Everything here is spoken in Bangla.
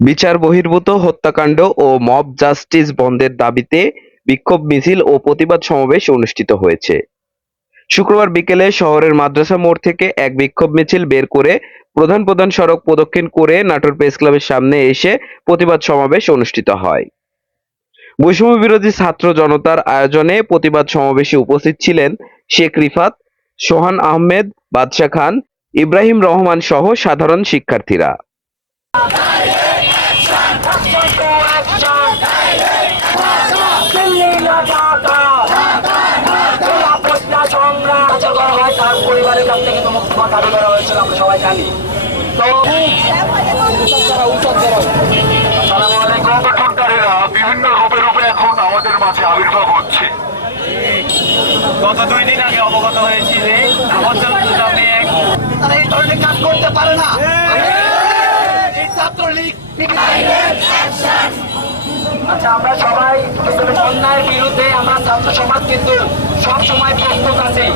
বিচার বহির্ভূত হত্যাকাণ্ড ও মব জাস্টিস বন্ধের দাবিতে বিক্ষোভ মিছিল ও প্রতিবাদ সমাবেশ অনুষ্ঠিত হয়েছে। শুক্রবার বিকেলে শহরের মাদ্রাসা মোড় থেকে এক বিক্ষোভ মিছিল বের করে প্রধান প্রধান সড়ক প্রদক্ষিণ করে নাটোর প্রেসক্লাবের সামনে এসে প্রতিবাদ সমাবেশ অনুষ্ঠিত হয়। বৈষম্য বিরোধী ছাত্র জনতার আয়োজনে প্রতিবাদ সমাবেশে উপস্থিত ছিলেন শেখ রিফাত, সোহান আহমেদ, বাদশা খান, ইব্রাহিম রহমান সহ সাধারণ শিক্ষার্থীরা। পরিবারের কাছ থেকে তো মুক্ত দাবি করা হয়েছিল, আমরা সবাই জানি। বিভিন্ন রূপে এখন আমাদের মাঝে আবির্ভাব হচ্ছে। গত 2 দিন আগে অবগত হয়েছি যে আমাদের তারা এই ধরনের কাজ করতে পারে না। ছাত্রলীগ আচ্ছা, আমরা সবাই অন্যায়ের বিরুদ্ধে আমরা ছাত্র সমাজ কিন্তু সব সময় প্রস্তুত আছি।